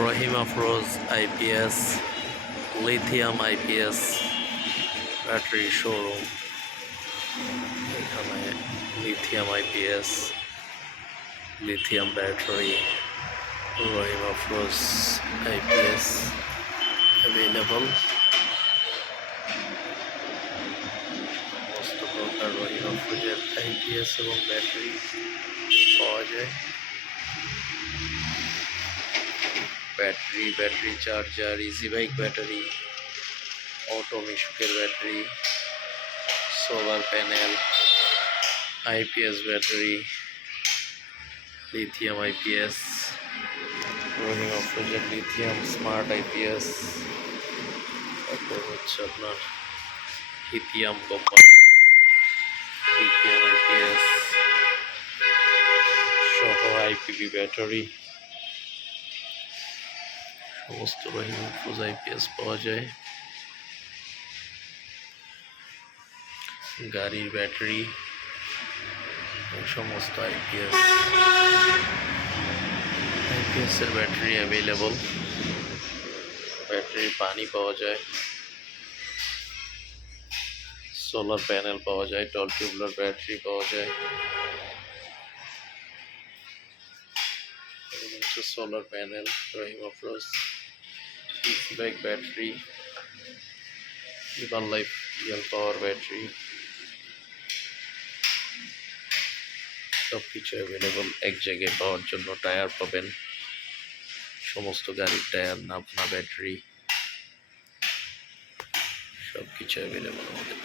রহিম Afroz IPS lithium IPS battery showroom. এখানে lithium IPS lithium battery Rahimafrooz IPS available. সমস্ত প্রকার রহিম আফরোজের আইপিএস এবং ব্যাটারি পাওয়া যায়। Battery charger, easy bike battery, auto মিশুকের battery, solar panel, IPS battery, lithium IPS, রহিম আফরোজের লিথিয়াম স্মার্ট আইপিএস, তারপর হচ্ছে আপনার লিথিয়াম কোম্পানির লিথিয়াম আইপিএস সহ আইপিবি ব্যাটারি, সমস্ত রহিম আফরোজ আইপিএস পাওয়া যায়। গাড়ির ব্যাটারি, সমস্ত আইপিএস এর ব্যাটারি অ্যাভেলেবল। ব্যাটারির পানি পাওয়া যায়, সোলার প্যানেল পাওয়া যায়, টল টিউবলার ব্যাটারি পাওয়া যায়। Solar panel, Rahimafrooz, easy bike battery, lever life real power battery, সব কিছু অ্যাভেলেবল এক জায়গায় পাওয়ার জন্য। টায়ার পাবেন, সমস্ত গাড়ির টায়ার, নাবনা ব্যাটারি, সব কিছু অ্যাভেলেবল আমাদের।